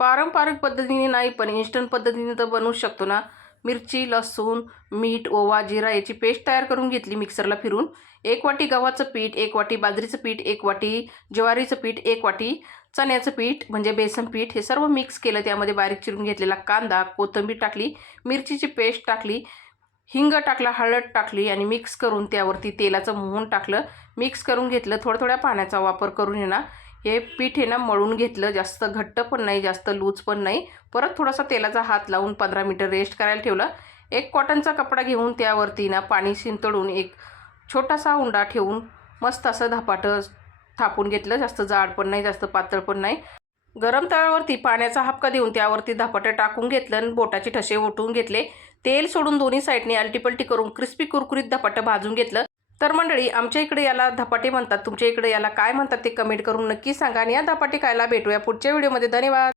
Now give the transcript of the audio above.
पारंपरिक पद्धतीने नाही पण इन्स्टंट पद्धतीने तर बनवू शकतो ना। मिरची, लसूण, मीठ, ओवा, जिरा याची पेस्ट तयार करून घेतली मिक्सरला फिरून। 1 वाटी गव्हाचं पीठ, 1 वाटी बाजरीचं पीठ, 1 वाटी ज्वारीचं पीठ, 1 वाटी चण्याचं पीठ म्हणजे बेसन पीठ हे सर्व मिक्स केलं। त्यामध्ये बारीक चिरून घेतलेला कांदा, कोथिंबीर टाकली, मिरचीची पेस्ट टाकली, हिंग टाकला, हळद टाकली आणि मिक्स करून त्यावरती तेलाचं मोहन टाकलं, मिक्स करून घेतलं। थोड्या पाण्याचा वापर करून आहे ना हे पीठ आहे ना मळून घेतलं। जास्त घट्ट पण नाही, जास्त लूज पण नाही। परत थोडासा तेलाचा हात लावून 15 मिनिटं रेस्ट करायला ठेवलं। एक कॉटनचा कपडा घेऊन त्यावरती ना पाणी शिंतळून एक छोटासा उंडा ठेवून मस्त असं धपाटं थापून घेतलं। जास्त जाड पण नाही, जास्त पातळ पण नाही। गरम तव्यावरती पाण्याचा हापका देऊन त्यावरती धपाटं टाकून घेतलं आणि बोटाचे ठसे ओतून घेतले। तेल सोडून दोन्ही साईडने आलटीपलटी करून क्रिस्पी कुरकुरीत धपाटं भाजून घेतलं। तर मंडळी, आमच्या इकडे याला धपाटे म्हणतात, तुमच्या इकडे याला काय म्हणतात ते कमेंट करून नक्की सांगा आणि या धपाटे खायला भेटूया पुढच्या व्हिडिओमध्ये। धन्यवाद।